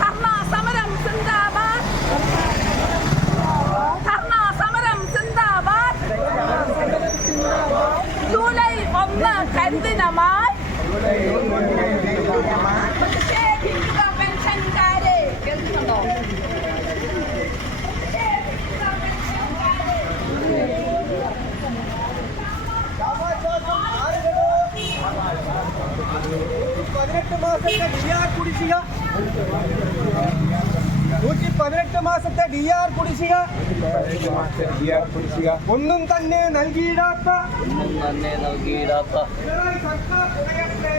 ധർണാ സമരം സിന്ദാബാദ്. ധർണാ സമരം സിന്ദാബാദ്. ജൂലൈ 1 കരിദിനമായി പ്രതിഷേധിക്കുക പെൻഷൻകാരെ. കേൾക്കുന്നുണ്ടോ? മാസത്തെ ഡിആർ കുടിശ്ശിക ഒന്നും തന്നെ നൽകിയിടാത്ത പിണറായി സർക്കാർ തുടയട്ടെ.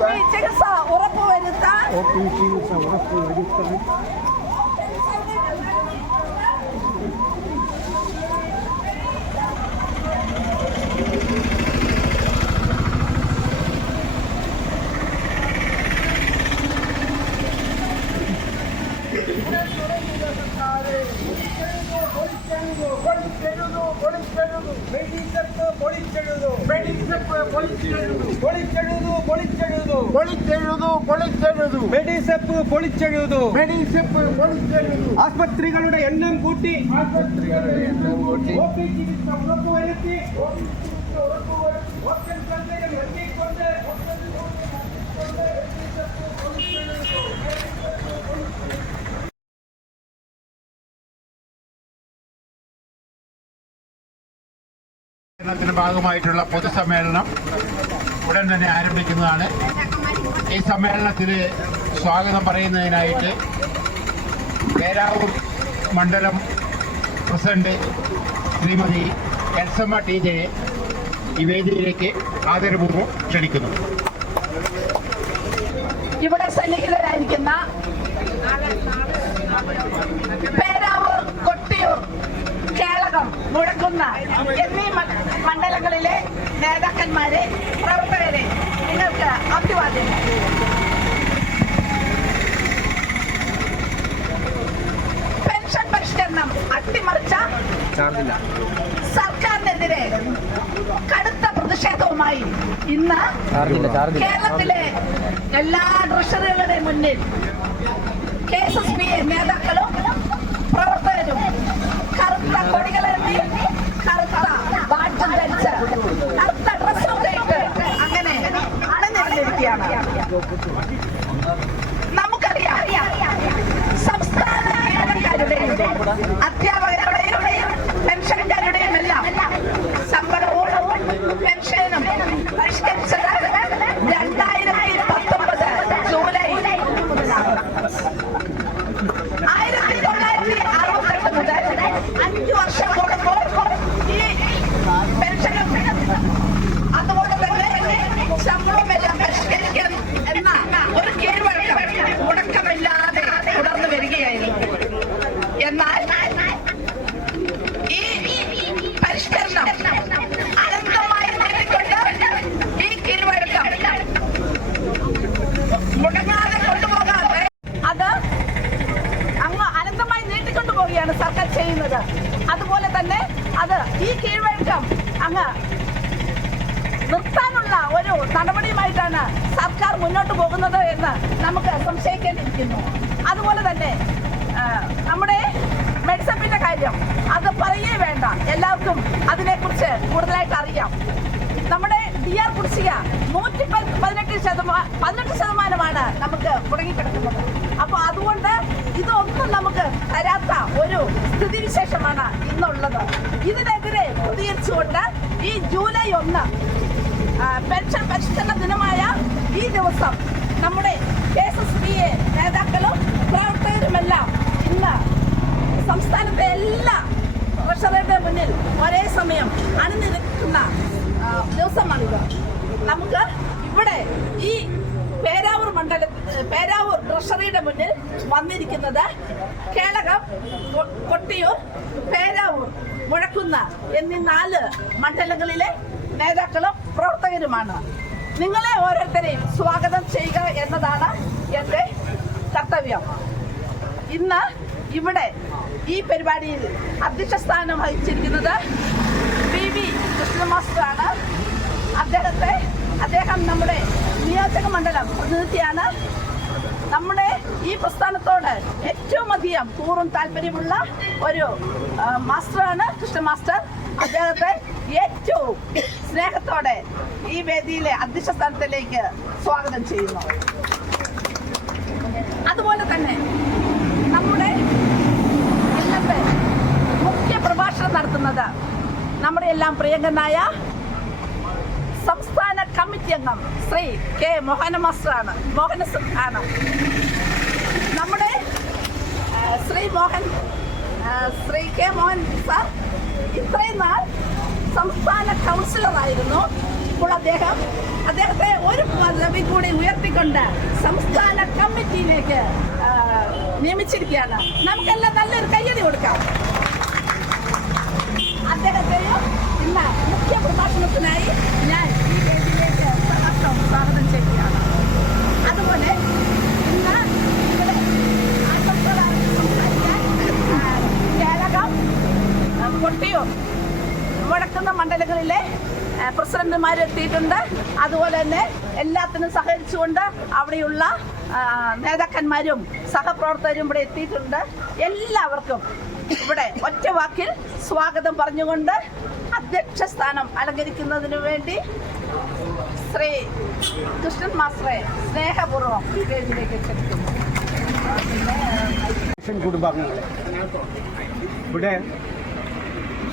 ചികിത്സ ഉറപ്പുവരുത്താൻ ആശുപത്രികളുടെ എണ്ണം കൂട്ടി ത്തിന്റെ ഭാഗമായിട്ടുള്ള പൊതുസമ്മേളനം ഉടൻ തന്നെ ആരംഭിക്കുന്നതാണ്. ഈ സമ്മേളനത്തിൽ സ്വാഗതം പറയുന്നതിനായിട്ട് പേരാവൂർ മണ്ഡലം പ്രസിഡന്റ് ശ്രീമതി എൽസമ്മ ടീജയെ ഈ വേദിയിലേക്ക് ആദരപൂർവ്വം ക്ഷണിക്കുന്നു. ഇവിടെ സന്നിഹിതരായിരിക്കുന്ന പേരാവൂർ, കൊട്ടിയൂർ, കേളകം, മുഴക്കുന്ന എന്നീ മണ്ഡലങ്ങളിലെ നേതാക്കന്മാരെ, പ്രവർത്തകരെ, നിങ്ങൾക്ക് അഭിവാദ്യങ്ങൾ. പെൻഷൻ പരിഷ്കരണം അട്ടിമറിച്ച സർക്കാരിനെതിരെ കടുത്ത പ്രതിഷേധവുമായി ഇന്ന് കേരളത്തിലെ എല്ലാ ട്രഷറികളുടെ മുന്നിൽ KSSPA നേതാക്കളും പ്രവർത്തകരും കറുത്ത കൊടികളെത്തി, കറുത്ത ബാഡ്ജും ധരിച്ച്, കറുത്ത ഡ്രസ്സും ധരിച്ച് അങ്ങനെ അണിനിരന്നിരിക്കുകയാണ്. നമുക്കറിയാം, സംസ്ഥാന ജീവനക്കാരുടെയും അധ്യാപകരുടെയും പെൻഷൻകാരുടെയും എല്ലാം ശമ്പളവും പെൻഷനും പരിഷ്കരിച്ചത് 2019 ജൂലൈ 1968 മുതൽ 5 വർഷം കൂടുമ്പോൾ ഈ പെൻഷനും അതുപോലെ തന്നെ ശമ്പളവും എല്ലാം പരിഷ്കരിക്കണം എന്ന ഒരു കീഴ്വഴക്കം മുടക്കമില്ലാതെ തുടർന്നു വരികയായിരുന്നു. എന്നാൽ ഈ പരിഷ്കരണം അനന്തമായി നീട്ടിക്കൊണ്ട് ഈ കീഴ്വഴക്കം മുടങ്ങാതെ കൊണ്ടുപോകാതെ അത് അങ്ങ് അനന്തമായി നീട്ടിക്കൊണ്ടുപോവുകയാണ് സർക്കാർ ചെയ്യുന്നത്. അതുപോലെ തന്നെ അത് ഈ കീഴ്വഴക്കം അങ്ങ് നിർത്താനുള്ള ഒരു നടപടിയുമായിട്ടാണ് സർക്കാർ മുന്നോട്ട് പോകുന്നത് എന്ന് നമുക്ക് സംശയിക്കേണ്ടിയിരിക്കുന്നു. അതുപോലെ തന്നെ നമ്മുടെ മെഡിസപ്പിന്റെ കാര്യം അത് പറയേ വേണ്ട, എല്ലാവർക്കും അതിനെക്കുറിച്ച് കൂടുതലായിട്ട് അറിയാം. നമ്മുടെ ഡിആർ കുടിശ്ശിക 118% നമുക്ക് മുടങ്ങിക്കിടക്കുന്നത്. അപ്പോൾ അതുകൊണ്ട് ഇതൊന്നും നമുക്ക് തരാത്ത ഒരു സ്ഥിതിവിശേഷമാണ് ഇന്നുള്ളത്. ഇതിനെതിരെ പ്രതികരിച്ചുകൊണ്ട് ഈ ജൂലൈ 1 പെൻഷൻ പരിഷ്കരണ ദിനമായ ഈ ദിവസം നമ്മുടെ KSSPA നേതാക്കളും പ്രവർത്തകരുമെല്ലാം ഇന്ന് സംസ്ഥാനത്തെ എല്ലാ ട്രഷറിയുടെ മുന്നിൽ വന്നിരിക്കുന്നത് കേളകം, കൊട്ടിയൂർ, പേരാവൂർ, മുഴക്കുന്ന എന്നീ 4 മണ്ഡലങ്ങളിലെ നേതാക്കളും പ്രവർത്തകരുമാണ്. നിങ്ങളെ ഓരോരുത്തരെയും സ്വാഗതം ചെയ്യുക എന്നതാണ് എൻ്റെ കർത്തവ്യം. ഇന്ന് ഇവിടെ ഈ പരിപാടിയിൽ അധ്യക്ഷ സ്ഥാനം വഹിച്ചിരിക്കുന്നത് PV കൃഷ്ണ മാസ്റ്ററാണ്. അദ്ദേഹം നമ്മുടെ നിയോജക മണ്ഡലം പ്രതിനിധിയാണ്. നമ്മുടെ ഈ പ്രസ്ഥാനത്തോട് ഏറ്റവും അധികം കൂറും താല്പര്യമുള്ള ഒരു മാസ്റ്ററാണ് കൃഷ്ണ മാസ്റ്റർ. അദ്ദേഹത്തെ ഏറ്റവും സ്നേഹത്തോടെ ഈ വേദിയിലെ അധ്യക്ഷ സ്ഥാനത്തിലേക്ക് സ്വാഗതം ചെയ്യുന്നു. അതുപോലെ തന്നെ നമ്മുടെ ഇന്നത്തെ മുഖ്യ പ്രഭാഷണം നടത്തുന്നത് നമ്മുടെ എല്ലാം പ്രിയങ്കനായ സംസ്ഥാന കമ്മിറ്റി അംഗം ശ്രീ K. മോഹന മാസ്റ്ററാണ്. നമ്മുടെ ശ്രീ K. മോഹൻ സാർ ഇത്രയും നാൾ സംസ്ഥാന കൗൺസിലറായിരുന്നു. ഇപ്പോൾ അദ്ദേഹത്തെ ഒരു പദവി കൂടി ഉയർത്തിക്കൊണ്ട് സംസ്ഥാന കമ്മിറ്റിയിലേക്ക് നിയമിച്ചിരിക്കുകയാണ്. നമുക്കെല്ലാം നല്ലൊരു കയ്യടി കൊടുക്കാം. അദ്ദേഹത്തെയും ഇന്ന് മുഖ്യ പ്രഭാഷണത്തിനായി ഞാൻ ഈ വേദിയിലേക്ക് സ്വാഗതം ചെയ്യുകയാണ്. അതുപോലെ ഇന്ന് ഇവിടെ ആശംസകളായി സംസാരിക്കാൻ കേളകം, കൊട്ടിയൂർ, മുഴക്കുന്ന മണ്ഡലങ്ങളിലെ പ്രസിഡന്റുമാരെത്തിയിട്ടുണ്ട്. അതുപോലെ തന്നെ എല്ലാത്തിനും സഹകരിച്ചുകൊണ്ട് അവിടെയുള്ള നേതാക്കന്മാരും സഹപ്രവർത്തകരും ഇവിടെ എത്തിയിട്ടുണ്ട്. എല്ലാവർക്കും ഇവിടെ ഒറ്റ വാക്കിൽ സ്വാഗതം പറഞ്ഞുകൊണ്ട് അധ്യക്ഷ സ്ഥാനം അലങ്കരിക്കുന്നതിനു വേണ്ടി ശ്രീ കൃഷ്ണൻ മാസ്റ്ററെ സ്നേഹപൂർവ്വം ഈ വേദിയിലേക്ക് ക്ഷണിക്കുന്നു. കുടുംബാംഗങ്ങളെ, ഇവിടെ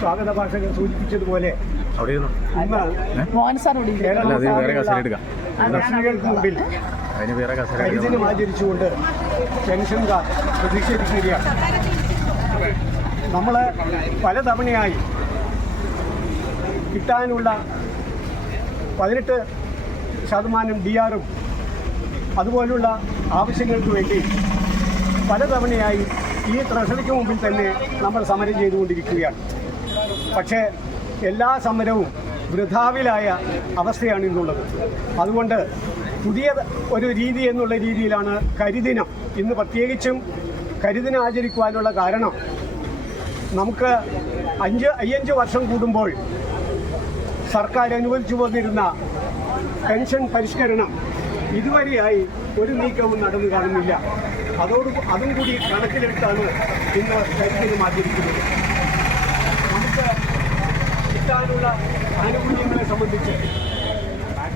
സ്വാഗത ഭാഷകൾ സൂചിപ്പിച്ചതുപോലെ മോഹൻ സാർ ദർശനികൾക്ക് മുമ്പിൽ കരിദിനം ആചരിച്ചുകൊണ്ട് പെൻഷൻകാർ പ്രതിഷേധിക്കുകയാണ്. നമ്മൾ പലതവണയായി കിട്ടാനുള്ള 18% DRഉം അതുപോലുള്ള ആവശ്യങ്ങൾക്ക് വേണ്ടി പലതവണയായി ഈ ട്രഷറിക്ക് മുമ്പിൽ തന്നെ നമ്മൾ സമരം ചെയ്തുകൊണ്ടിരിക്കുകയാണ്. പക്ഷേ എല്ലാ സമരവും വൃഥാവിലായ അവസ്ഥയാണ് ഇന്നുള്ളത്. അതുകൊണ്ട് പുതിയ ഒരു രീതി എന്നുള്ള രീതിയിലാണ് കരിദിനം. ഇന്ന് പ്രത്യേകിച്ചും കരിദിനം ആചരിക്കുവാനുള്ള കാരണം, നമുക്ക് 5 വർഷം കൂടുമ്പോൾ സർക്കാർ അനുവദിച്ചു വന്നിരുന്ന പെൻഷൻ പരിഷ്കരണം ഇതുവരെയായി ഒരു നീക്കവും നടന്നു കാണുന്നില്ല. അതും കൂടി കണക്കിലെടുത്താണ് ഇന്ന് കരിദിനം ആചരിക്കുന്നത്. നമുക്ക് കിട്ടാനുള്ള ആനുകൂല്യങ്ങളെ സംബന്ധിച്ച്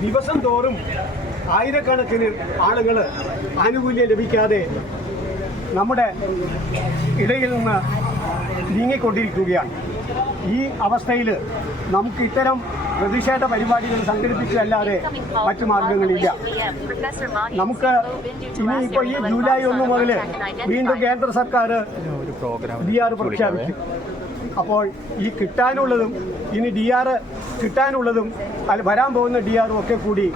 ദിവസം തോറും ആയിരക്കണക്കിന് ആളുകൾ ആനുകൂല്യം ലഭിക്കാതെ നമ്മുടെ ഇടയിൽ നിന്ന് നീങ്ങിക്കൊണ്ടിരിക്കുകയാണ്. ഈ അവസ്ഥയിൽ നമുക്ക് ഇത്തരം പ്രതിഷേധ പരിപാടികൾ സംഘടിപ്പിച്ചതല്ലാതെ മറ്റു മാർഗങ്ങളില്ല. നമുക്ക് ഇനിയിപ്പോൾ ഈ ജൂലൈ 1 മുതൽ വീണ്ടും കേന്ദ്ര സർക്കാർ DR പ്രഖ്യാപിക്കും. അപ്പോൾ ഈ കിട്ടാനുള്ളതും ഇനി DR കിട്ടാനുള്ളതും വരാൻ പോകുന്ന DRഉം ഒക്കെ കൂടി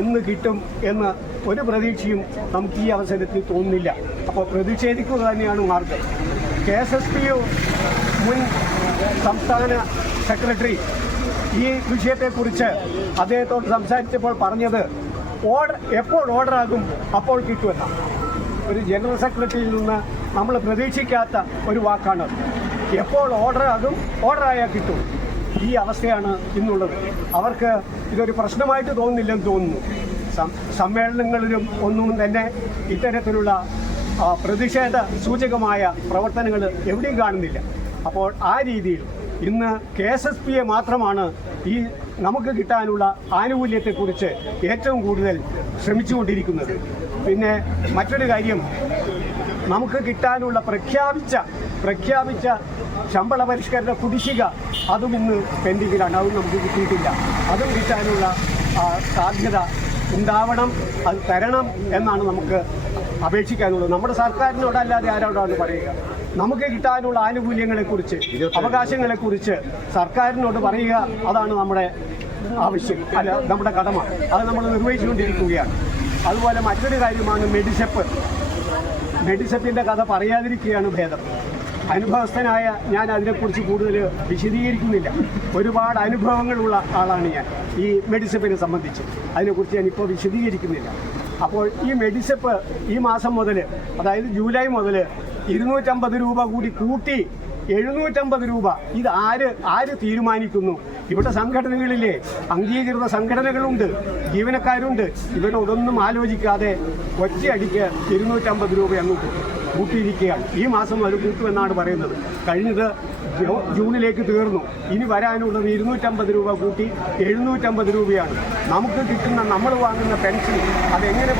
എന്ന് കിട്ടും എന്ന് ഒരു പ്രതീക്ഷയും നമുക്ക് ഈ അവസരത്തിൽ തോന്നുന്നില്ല. അപ്പോൾ പ്രതിഷേധിക്കുക തന്നെയാണ് മാർഗം. KSSPU മുൻ സംസ്ഥാന സെക്രട്ടറി ഈ വിഷയത്തെക്കുറിച്ച് അദ്ദേഹത്തോട് സംസാരിച്ചപ്പോൾ പറഞ്ഞത് എപ്പോൾ ഓർഡറാകും അപ്പോൾ കിട്ടുമെന്നാണ്. ഒരു ജനറൽ സെക്രട്ടറിയിൽ നിന്ന് നമ്മൾ പ്രതീക്ഷിക്കാത്ത ഒരു വാക്കാണ്. എപ്പോൾ ഓർഡറായാൽ കിട്ടും. ഈ അവസ്ഥയാണ് ഇന്നുള്ളത്. അവർക്ക് ഇതൊരു പ്രശ്നമായിട്ട് തോന്നുന്നില്ലെന്ന് തോന്നുന്നു. സമ്മേളനങ്ങളിലും ഒന്നും തന്നെ ഇത്തരത്തിലുള്ള പ്രതിഷേധ സൂചകമായ പ്രവർത്തനങ്ങൾ എവിടെയും കാണുന്നില്ല. അപ്പോൾ ആ രീതിയിൽ ഇന്ന് KSSPയെ മാത്രമാണ് ഈ നമുക്ക് കിട്ടാനുള്ള ആനുകൂല്യത്തെക്കുറിച്ച് ഏറ്റവും കൂടുതൽ ശ്രമിച്ചുകൊണ്ടിരിക്കുന്നത്. പിന്നെ മറ്റൊരു കാര്യം, നമുക്ക് കിട്ടാനുള്ള പ്രഖ്യാപിച്ച ശമ്പള പരിഷ്കരണ കുടിശ്ശിക അതും ഇന്ന് പെൻഡിങ്ങിലാണ്. അതും നമുക്ക് കിട്ടിയിട്ടില്ല. അതും കിട്ടാനുള്ള സാധ്യത ഉണ്ടാവണം, അത് തരണം എന്നാണ് നമുക്ക് അപേക്ഷിക്കാനുള്ളത്. നമ്മുടെ സർക്കാരിനോടല്ലാതെ ആരോടാണ് പറയുക? നമുക്ക് കിട്ടാനുള്ള ആനുകൂല്യങ്ങളെക്കുറിച്ച്, അവകാശങ്ങളെക്കുറിച്ച് സർക്കാരിനോട് പറയുക. അതാണ് നമ്മുടെ ആവശ്യം, അല്ല നമ്മുടെ കടമ. അത് നമ്മൾ നിർവഹിച്ചുകൊണ്ടിരിക്കുകയാണ്. അതുപോലെ മറ്റൊരു കാര്യമാണ് മെഡിസെപ്പ്. മെഡിസെപ്പിൻ്റെ കഥ പറയാതിരിക്കുകയാണ് ഭേദം. അനുഭവസ്ഥനായ ഞാൻ അതിനെക്കുറിച്ച് കൂടുതൽ വിശദീകരിക്കുന്നില്ല. ഒരുപാട് അനുഭവങ്ങളുള്ള ആളാണ് ഞാൻ ഈ മെഡിസെപ്പിനെ സംബന്ധിച്ച്. അതിനെക്കുറിച്ച് ഞാനിപ്പോൾ വിശദീകരിക്കുന്നില്ല. അപ്പോൾ ഈ മെഡിസെപ്പ് ഈ മാസം മുതൽ, അതായത് ജൂലൈ മുതൽ 250 രൂപ കൂടി കൂട്ടി 750 രൂപ. ഇത് ആര് തീരുമാനിക്കുന്നു? ഇവിടെ സംഘടനകളിലെ അംഗീകൃത സംഘടനകളുണ്ട്, ജീവനക്കാരുണ്ട്. ഇവരോടൊന്നും ആലോചിക്കാതെ ഒറ്റയടിക്ക് 250 രൂപ അങ്ങ് കൂട്ടിയിരിക്കുകയാണ്. ഈ മാസം അത് കൂട്ടുമെന്നാണ് പറയുന്നത്. കഴിഞ്ഞത് ജൂണിലേക്ക് തീർന്നു. ഇനി വരാനുള്ളത് 250 രൂപ കൂട്ടി 750 രൂപയാണ്. നമുക്ക് കിട്ടുന്ന, നമ്മൾ വാങ്ങുന്ന പെൻഷൻ അതെങ്ങനെ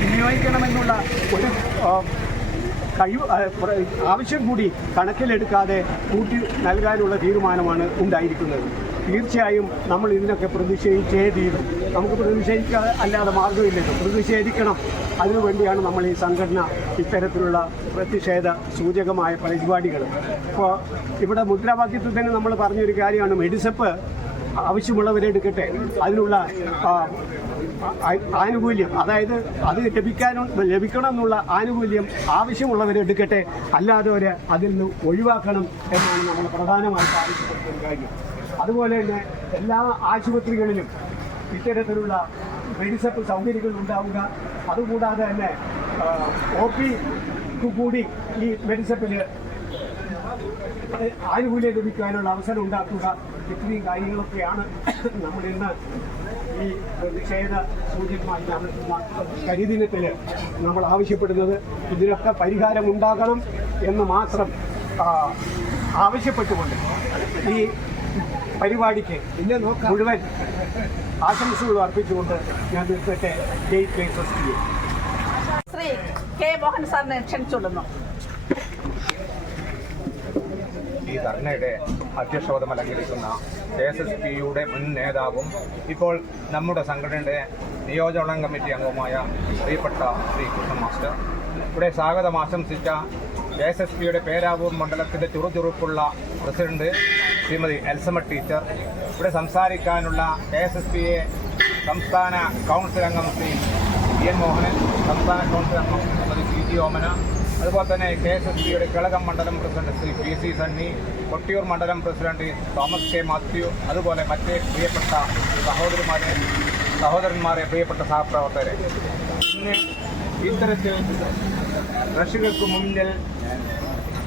വിനിയോഗിക്കണമെന്നുള്ള ഒരു ആവശ്യം കൂടി കണക്കിലെടുക്കാതെ കൂട്ടി നൽകാനുള്ള തീരുമാനമാണ് ഉണ്ടായിരിക്കുന്നത്. തീർച്ചയായും നമ്മൾ ഇതിനൊക്കെ പ്രതിഷേധിച്ചേ തീരും. നമുക്ക് പ്രതിഷേധിക്കാതെ അല്ലാതെ മാർഗമില്ലല്ലോ, പ്രതിഷേധിക്കണം. അതിനുവേണ്ടിയാണ് നമ്മൾ ഈ സംഘടന ഇത്തരത്തിലുള്ള പ്രതിഷേധ സൂചകമായ പരിപാടികൾ. ഇപ്പോൾ ഇവിടെ മുദ്രാവാക്യത്തിൽ തന്നെ നമ്മൾ പറഞ്ഞൊരു കാര്യമാണ്, മെഡിസെപ്പ് ആവശ്യമുള്ളവരെടുക്കട്ടെ, അതിനുള്ള ആനുകൂല്യം, അതായത് അത് ലഭിക്കണം എന്നുള്ള ആനുകൂല്യം ആവശ്യമുള്ളവരെടുക്കട്ടെ, അല്ലാതെ അതിൽ നിന്ന് ഒഴിവാക്കണം എന്നാണ് നമ്മൾ പ്രധാനമായിട്ട് ആവശ്യപ്പെടുന്ന കാര്യം. അതുപോലെ തന്നെ എല്ലാ ആശുപത്രികളിലും ഇത്തരത്തിലുള്ള മെഡിസെപ്പ് സൗകര്യങ്ങൾ ഉണ്ടാവുക. അതുകൂടാതെ തന്നെ OP കൂടി ഈ മെഡിസെപ്പിന് ആനുകൂല്യം ലഭിക്കാനുള്ള അവസരം ഉണ്ടാക്കുക. ഇത്രയും കാര്യങ്ങളൊക്കെയാണ് നമ്മൾ ഇന്ന് ഈ പ്രതിഷേധ സൂചകമായി നടത്തുന്ന കരിദിനത്തിൽ നമ്മൾ ആവശ്യപ്പെടുന്നത്. ഇതിനൊക്കെ പരിഹാരം ഉണ്ടാകണം എന്ന് മാത്രം ആവശ്യപ്പെട്ടുകൊണ്ട് ഈ പരിപാടിക്ക് മുഴുവൻ ആശംസകൾ അർപ്പിച്ചുകൊണ്ട് ഞാൻ നിർത്തട്ടെ. ശ്രീ കെ മോഹൻ സാറിനെ ക്ഷണിച്ചുകൊള്ളുന്നു. ഈ ധർണയുടെ അധ്യക്ഷപദം അലങ്കരിക്കുന്ന KSSPയുടെ മുൻ നേതാവും ഇപ്പോൾ നമ്മുടെ സംഘടനയുടെ നിയോജക കമ്മിറ്റി അംഗവുമായ പ്രിയപ്പെട്ട ശ്രീ കൃഷ്ണൻ മാസ്റ്റർ, ഇവിടെ സ്വാഗതം ആശംസിച്ച KSSPയുടെ പേരാവൂർ മണ്ഡലത്തിൻ്റെ ചുറുചുറുക്കുള്ള പ്രസിഡന്റ് ശ്രീമതി എൽസമ്മ ടീച്ചർ, ഇവിടെ സംസാരിക്കാനുള്ള KSSPയെ സംസ്ഥാന കൗൺസിൽ അംഗം ശ്രീ എൻ മോഹനൻ, സംസ്ഥാന കൗൺസിൽ അംഗം ശ്രീമതി CG ഓമന, അതുപോലെ തന്നെ KSSPയുടെ കിളകം മണ്ഡലം പ്രസിഡന്റ് ശ്രീ PC സണ്ണി, കൊട്ടിയൂർ മണ്ഡലം പ്രസിഡന്റ് തോമസ് K മാത്യു, അതുപോലെ മറ്റ് പ്രിയപ്പെട്ട സഹോദരന്മാരെ, പ്രിയപ്പെട്ട സഹപ്രവർത്തകരെ, ഇന്ന് ഇത്തരത്തിൽ കർഷകർക്ക് മുന്നിൽ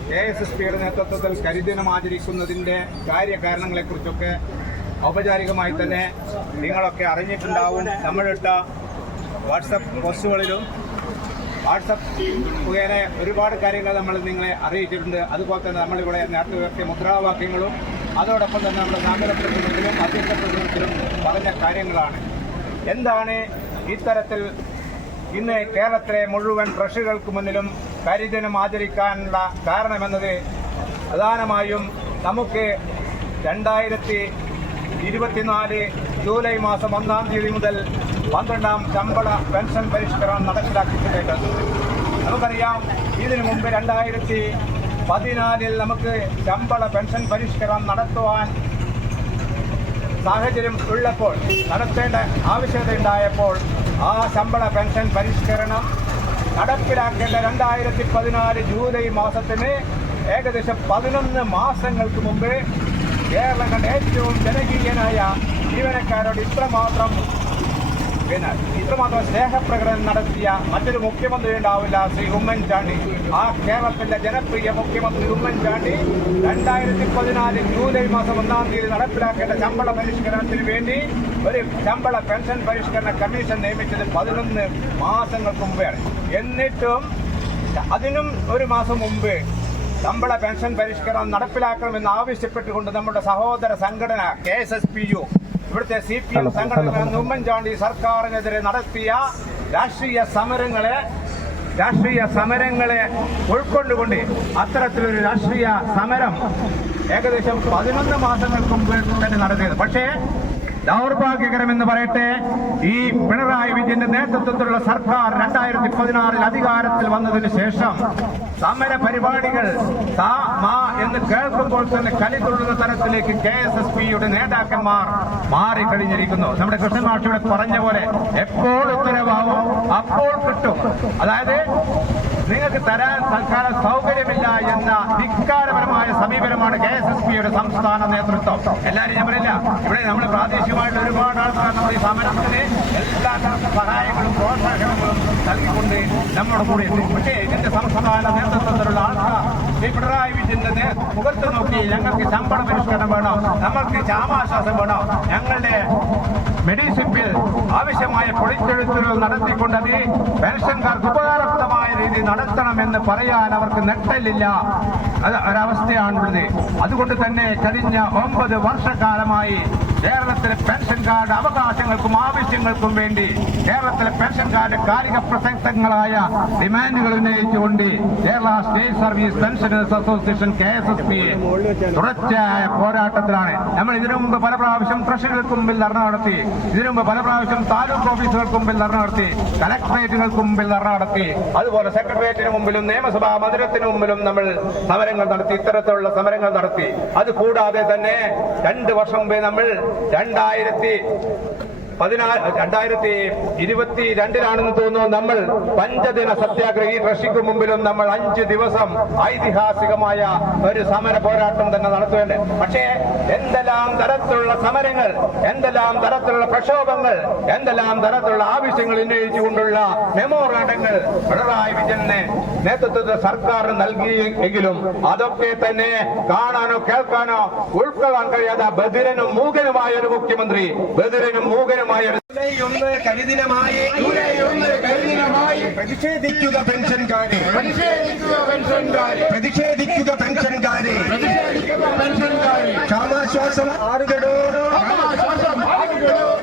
KSSPയുടെ നേതൃത്വത്തിൽ കരിദിനം ആചരിക്കുന്നതിൻ്റെ കാര്യകാരണങ്ങളെക്കുറിച്ചൊക്കെ ഔപചാരികമായി തന്നെ നിങ്ങളൊക്കെ അറിഞ്ഞിട്ടുണ്ടാവും. നമ്മളിട്ട വാട്സപ്പ് പോസ്റ്റുകളിലും വാട്സപ്പ് മുഖേന ഒരുപാട് കാര്യങ്ങൾ നമ്മൾ നിങ്ങളെ അറിയിച്ചിട്ടുണ്ട്. അതുപോലെ തന്നെ നമ്മളിവിടെ നേരത്തെ ഉയർത്തിയ മുദ്രാവാക്യങ്ങളും അതോടൊപ്പം തന്നെ നമ്മുടെ നഗര പ്രസിഡന്റിലും അധ്യക്ഷ പ്രസിഡന്റിലും പറഞ്ഞ കാര്യങ്ങളാണ്. എന്താണ് ഇത്തരത്തിൽ ഇന്ന് കേരളത്തിലെ മുഴുവൻ കർഷകർക്ക് മുന്നിലും കരിദിനം ആചരിക്കാനുള്ള കാരണമെന്നത് പ്രധാനമായും നമുക്ക് 2024 ജൂലൈ മാസം 1-ാം തീയതി മുതൽ 12-ാം ശമ്പള പെൻഷൻ പരിഷ്കരണം നടപ്പിലാക്കിയിട്ടുണ്ട്. നമുക്കറിയാം, ഇതിനു മുമ്പ് 2014 നമുക്ക് ശമ്പള പെൻഷൻ പരിഷ്കരണം നടത്തുവാൻ സാഹചര്യം ഉള്ളപ്പോൾ, നടത്തേണ്ട ആവശ്യകത ഉണ്ടായപ്പോൾ ആ ശമ്പള പെൻഷൻ പരിഷ്കരണം നടപ്പിലാക്കേണ്ട 2014 ജൂലൈ മാസത്തിന് ഏകദേശം 11 മാസങ്ങൾക്ക് മുമ്പ് കേരളം കണ്ട ഏറ്റവും ജനകീയനായ ജീവനക്കാരോട് ഇത്രമാത്രം സ്നേഹപ്രകടനം നടത്തിയ മറ്റൊരു മുഖ്യമന്ത്രി ഉണ്ടാവില്ല, ശ്രീ ഉമ്മൻചാണ്ടി. ആ കേരളത്തിന്റെ ജനപ്രിയ മുഖ്യമന്ത്രി ഉമ്മൻചാണ്ടി 2014 ജൂലൈ മാസം 1-ാം തീയതി നടപ്പിലാക്കേണ്ട ശമ്പള പരിഷ്കരണത്തിന് വേണ്ടി ഒരു ശമ്പള പെൻഷൻ പരിഷ്കരണ കമ്മീഷൻ നിയമിച്ചത് 11 മാസങ്ങൾക്ക് മുമ്പാണ്. എന്നിട്ടും അതിനും ഒരു മാസം മുമ്പ് ശമ്പള പെൻഷൻ പരിഷ്കരണം നടപ്പിലാക്കണമെന്ന് ആവശ്യപ്പെട്ടുകൊണ്ട് നമ്മുടെ സഹോദര സംഘടന KSSPU, ഇവിടുത്തെ CPM സംഘടന ഉമ്മൻചാണ്ടി സർക്കാരിനെതിരെ നടത്തിയ രാഷ്ട്രീയ സമരങ്ങളെ ഉൾക്കൊണ്ടുകൊണ്ട് അത്തരത്തിലൊരു രാഷ്ട്രീയ സമരം ഏകദേശം 11 മാസങ്ങൾക്ക് മുമ്പ് തന്നെ നടത്തിയത്. പക്ഷേ ദൗർഭാഗ്യകരമെന്ന് പറയട്ടെ, ഈ പിണറായി വിജയന്റെ നേതൃത്വത്തിലുള്ള സർക്കാർ 2016 അധികാരത്തിൽ വന്നതിന് ശേഷം സമര പരിപാടികൾ എന്ന് കേൾക്കുമ്പോൾ തന്നെ കലിതുള്ളുന്ന തരത്തിലേക്ക് KSSPയുടെ നേതാക്കന്മാർ മാറിക്കഴിഞ്ഞിരിക്കുന്നു. നമ്മുടെ കൃഷ്ണൻ മാഷിയുടെ പറഞ്ഞ പോലെ എപ്പോൾ ഉത്തരവാവും അപ്പോൾ കിട്ടും. അതായത് നിങ്ങൾക്ക് തരാൻ തൽക്കാലം സൗകര്യമില്ല എന്ന ധിക്കാരപരമായ സമീപനമാണ് KSSPയുടെ സംസ്ഥാന നേതൃത്വം. എല്ലാവരും ഞാൻ പറയില്ല, ഇവിടെ നമ്മൾ പ്രാദേശികമായിട്ട് ഒരുപാട് ആൾക്കാർ നമ്മുടെ ഈ സമരത്തിന് എല്ലാ സഹായങ്ങളും പ്രോത്സാഹനങ്ങളും നൽകിക്കൊണ്ട് നമ്മുടെ കൂടെ എത്തി. പക്ഷേ ഇതിന്റെ സംസ്ഥാന നേതൃത്വത്തിലുള്ള ആൾക്കാർ ഈ പിണറായി വിജയന്റെ മുഖത്ത് നോക്കി ഞങ്ങൾക്ക് ശമ്പള പരിഷ്കരണം വേണം, നമ്മൾക്ക് ക്ഷാമാശ്വാസം വേണം, ഞങ്ങളുടെ മെഡിസിപ്പിൽ ആവശ്യമായ പൊളിച്ചെഴുത്തുകൾ നടത്തിക്കൊണ്ട് അത് പെൻഷൻകാർക്ക് ഉപകാരപ്രദമായ രീതിയിൽ നടത്തണമെന്ന് പറയാൻ അവർക്ക് നെട്ടലില്ല. അത് ഒരവസ്ഥയാണുള്ളത്. അതുകൊണ്ട് തന്നെ കഴിഞ്ഞ 9 വർഷക്കാലമായി കേരളത്തിലെ പെൻഷൻകാരുടെ അവകാശങ്ങൾക്കും ആവശ്യങ്ങൾക്കും വേണ്ടി കേരളത്തിലെ പെൻഷൻകാരുടെ കാലിക പ്രസക്തങ്ങളായ ഡിമാൻഡുകൾ ഉന്നയിച്ചുകൊണ്ട് Kerala State Service Pensioners Association KSSP തുടർച്ചയായ പോരാട്ടത്തിലാണ്. നമ്മൾ ഇതിനു മുമ്പ് പല പ്രാവശ്യം ട്രഷറികൾക്ക് മുമ്പിൽ ധർണ നടത്തി, ഇതിനു മുമ്പ് പല പ്രാവശ്യം താലൂക്ക് ഓഫീസുകൾക്ക് മുമ്പിൽ ധർണ നടത്തി, കലക്ടറേറ്റുകൾക്ക് മുമ്പിൽ ധർണ നടത്തി, അതുപോലെ സെക്രട്ടേറിയറ്റിന് മുമ്പിലും നിയമസഭാ മന്ദിരത്തിന് മുമ്പിലും നമ്മൾ സമരങ്ങൾ നടത്തി, ഇത്തരത്തിലുള്ള സമരങ്ങൾ നടത്തി. അത് കൂടാതെ തന്നെ 2 വർഷം മുമ്പേ നമ്മൾ 2022 തോന്നുന്നു നമ്മൾ പഞ്ചദിന സത്യാഗ്രഹി ട്രഷിക്ക് മുമ്പിലും നമ്മൾ 5 ദിവസം ഐതിഹാസികമായ ഒരു സമര പോരാട്ടം തന്നെ നടത്തുന്നുണ്ട്. പക്ഷേ എന്തെല്ലാം തരത്തിലുള്ള സമരങ്ങൾ, എന്തെല്ലാം തരത്തിലുള്ള പ്രക്ഷോഭങ്ങൾ, എന്തെല്ലാം തരത്തിലുള്ള ആവശ്യങ്ങൾ ഉന്നയിച്ചുകൊണ്ടുള്ള മെമ്മോറാണ്ടങ്ങൾ പിണറായി വിജയന്റെ നേതൃത്വത്തിൽ സർക്കാർ നൽകിയെങ്കിലും അതൊക്കെ തന്നെ കാണാനോ കേൾക്കാനോ ഉൾക്കൊള്ളാൻ കഴിയാത്ത ബധിരനും മൂകനുമായ ഒരു മുഖ്യമന്ത്രി, ബധിരനും മൂകനുമായ പ്രതിഷേധിക്കുക പെൻഷൻകാരെ, പ്രതിഷേധിക്കുക പെൻഷൻകാരെ, ക്ഷാമാശ്വാസം ആറുകടോ,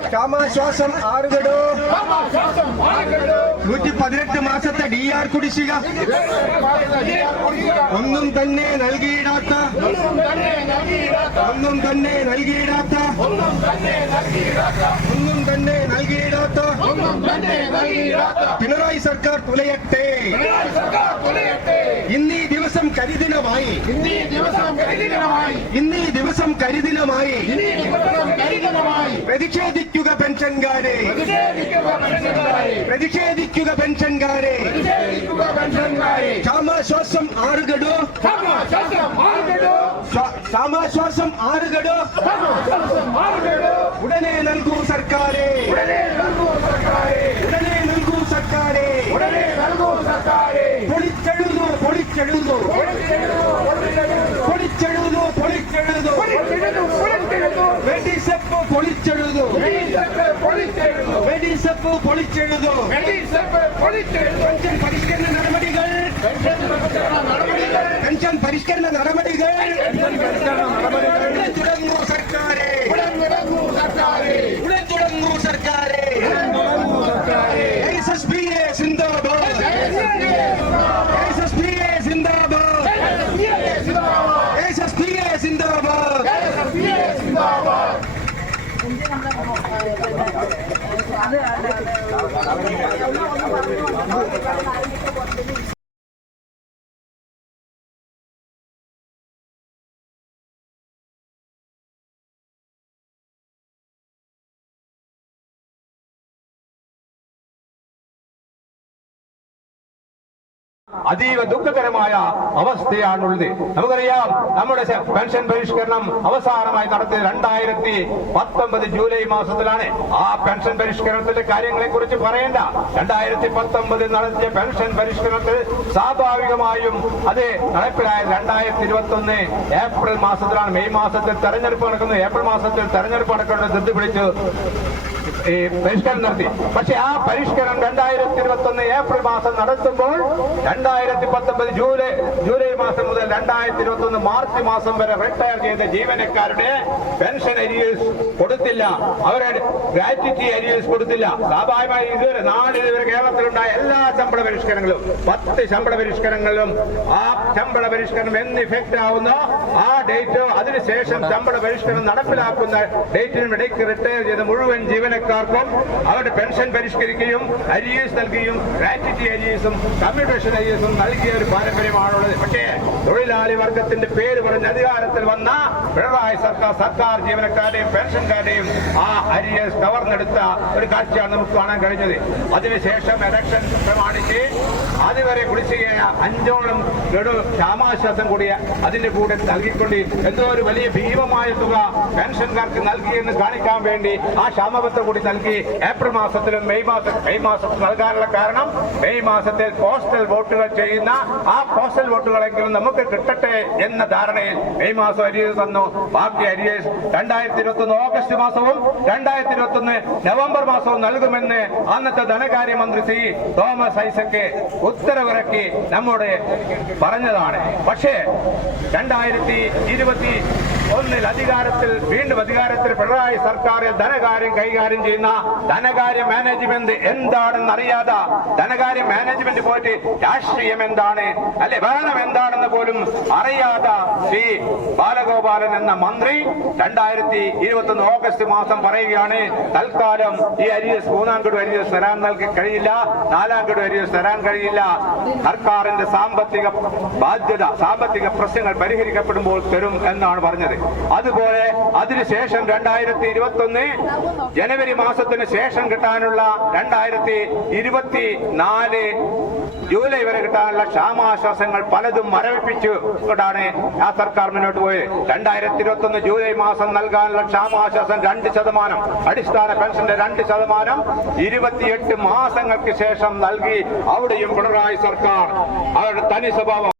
ക്ഷാമാശ്വാസം ആറുകടോ, 118 മാസത്തെ DR കുടിശ്ശിക ഒന്നും തന്നെ നൽകിയിടാത്ത, ഒന്നും തന്നെ നൽകിയിടാത്ത, ഒന്നും തന്നെ നൽകിയിടാത്ത പിണറായി സർക്കാർ തുലയട്ടെ. ഇന്നീ ദിവസം കരിദിനമായി, ഇന്നീ ദിവസം കരിദിനമായി പ്രതിഷേധിക്കുക പെൻഷൻകാരെ, പ്രതിഷേധിക്കുക പെൻഷൻകാരെ, ക്ഷാമാശ്വാസം ആറുകടോ, ക്ഷാമാശ്വാസം ആറുകടോ, ഉടനെ നൽകൂ സർക്കാരെ, ഉടനെ നൽകൂ സർക്കാരെ, പൊളിച്ചെഴുതു, പൊളിച്ചെഴുതു, പൊളിച്ചെഴുതു, പൊളിച്ചെഴുതു, വെടിസെപ്പ് പൊളിച്ചെഴുതു, വെടിസെപ്പ് പൊളിച്ചെഴുതു, പെൻഷൻ പരിഷ്കരണ നടപടികൾ, പെൻഷൻ പരിഷ്കരണ നടപടികൾ തുടങ്ങൂ സർക്കാരെ, ഉടൻ തുടങ്ങൂ സർക്കാരെ. SSPA സിന്ദാബാദ്, SSPA സിന്ദാബാദ്, SSPA സിന്ദാബാദ്. അതീവ ദുഃഖകരമായ അവസ്ഥയാണുള്ളത്. നമുക്കറിയാം, നമ്മുടെ പെൻഷൻ പരിഷ്കരണം അവസാനമായി നടത്തിയത് 2019 ജൂലൈ മാസത്തിലാണ്. ആ പെൻഷൻ പരിഷ്കരണത്തിന്റെ കാര്യങ്ങളെ കുറിച്ച് പറയേണ്ട. 2019 നടത്തിയ പെൻഷൻ പരിഷ്കരണത്തിൽ സ്വാഭാവികമായും അത് നടപ്പിലായത് 2021 ഏപ്രിൽ മാസത്തിലാണ്. മെയ് മാസത്തിൽ തെരഞ്ഞെടുപ്പ് നടക്കുന്നത്, ഏപ്രിൽ മാസത്തിൽ തെരഞ്ഞെടുപ്പ് നടക്കുന്നത് ധൃതി പിടിച്ച് ഈ പരിഷ്കരണം നടത്തി. പക്ഷെ ആ പരിഷ്കരണം 2021 ഏപ്രിൽ മാസം നടത്തുമ്പോൾ 2019 ജൂലൈ മാസം മുതൽ 2021 മാർച്ച് മാസം വരെ റിട്ടയർ ചെയ്ത ജീവനക്കാരുടെ പെൻഷൻ അരിയേഴ്സ് കൊടുത്തില്ല, അവരുടെ ഗ്രാറ്റുറ്റി അരിയേഴ്സ് കൊടുത്തില്ല. സ്വാഭാവികമായി ഇതുവരെ കേരളത്തിലുണ്ടായ എല്ലാ ശമ്പള പരിഷ്കരണങ്ങളും 10 ശമ്പള പരിഷ്കരണങ്ങളിലും ആ ശമ്പള പരിഷ്കരണം എന്ന് ഇഫക്റ്റ് ആവുന്ന ആ ഡേറ്റ്, അതിനുശേഷം ശമ്പള പരിഷ്കരണം നടപ്പിലാക്കുന്ന ഡേറ്റിനും ഇടയ്ക്ക് റിട്ടയർ ചെയ്ത മുഴുവൻ ജീവനക്കാർക്കും അവരുടെ പെൻഷൻ പരിഷ്കരിക്കുകയും അരിയേഴ്സ് നൽകുകയും ഗ്രാറ്റുറ്റി അരിയേഴ്സും കമ്മ്യൂട്ടേഷൻ അരിയേഴ്സും നൽകിയ ഒരു പാരമ്പര്യമാണുള്ളത്. പക്ഷേ തൊഴിലാളി വർഗത്തിന്റെ പേര് പറഞ്ഞ് അധികാരത്തിൽ വന്ന പിണറായി സർക്കാർ ജീവനക്കാരുടെയും പെൻഷൻകാരുടെയും ആ അരിയേഴ്സ് കവർന്നെടുത്ത ഒരു കാഴ്ചയാണ് നമുക്ക് കാണാൻ കഴിഞ്ഞത്. അതിനുശേഷം ഇലക്ഷൻ പ്രമാണിച്ച് അതുവരെ കുടിശ്ശികയായ 5ഓളം ഗഡു ക്ഷാമാശ്വാസം കൂടി അതിന്റെ കൂടെ നൽകിക്കൊണ്ട് എന്തോ ഒരു വലിയ ഭീമമായ തുക പെൻഷൻകാർക്ക് നൽകിയെന്ന് കാണിക്കാൻ വേണ്ടി ആ ക്ഷാമബത്ത കൂടി നൽകി ഏപ്രിൽ മാസത്തിലും മെയ് മാസത്തിൽ നൽകാനുള്ള കാരണം മെയ് മാസത്തിൽ പോസ്റ്റൽ വോട്ടുകൾ ചെയ്യുന്ന ആ പോസ്റ്റൽ വോട്ടുകളെങ്കിലും നമുക്ക് കിട്ടട്ടെ എന്ന ധാരണയിൽ മെയ് മാസം അരിയസ് തന്നു. ബാക്കി അരിയസ് 2021 ഓഗസ്റ്റ് മാസവും 2021 നവംബർ മാസവും നൽകുമെന്ന് അന്നത്തെ ധനകാര്യമന്ത്രി ശ്രീ തോമസ് ഐസക് ഉത്തരവിറക്കി നമ്മുടെ പറഞ്ഞതാണ്. പക്ഷേ 2021 വീണ്ടും അധികാരത്തിൽ പിണറായി സർക്കാരിൽ ധനകാര്യം കൈകാര്യം ചെയ്യുന്ന ധനകാര്യ മാനേജ്മെന്റ് എന്താണെന്ന് അറിയാതെ ധനകാര്യ മാനേജ്മെന്റ് പോയിട്ട് രാഷ്ട്രീയം എന്താണ് അല്ലെ ഭരണം എന്താണെന്ന് പോലും അറിയാതെ ശ്രീ ബാലഗോപാലൻ എന്ന മന്ത്രി 2021 ഓഗസ്റ്റ് മാസം പറയുകയാണ്, തൽക്കാലം ഈ അരിയസ് 3ാം ഗഡു അരിയസ് തരാൻ കഴിയില്ല, 4ാം ഗഡു അരിയസ് തരാൻ കഴിയില്ല, സർക്കാരിന്റെ സാമ്പത്തിക പ്രശ്നങ്ങൾ പരിഹരിക്കപ്പെടുമ്പോൾ തരും എന്നാണ് പറഞ്ഞത്. അതുപോലെ അതിനുശേഷം 2021 ജനുവരി മാസത്തിന് ശേഷം കിട്ടാനുള്ള 2024 ജൂലൈ വരെ കിട്ടാനുള്ള ക്ഷാമാശ്വാസങ്ങൾ പലതും മരവിപ്പിച്ചു കൊണ്ടാണ് ആ സർക്കാർ മുന്നോട്ട് പോയത്. 2021 ജൂലൈ മാസം നൽകാനുള്ള ക്ഷാമാശ്വാസം 2%, അടിസ്ഥാന പെൻഷന്റെ 2% 28 മാസങ്ങൾക്ക് ശേഷം നൽകി. അവിടെയും പിണറായി സർക്കാർ അവരുടെ തനി സ്വഭാവം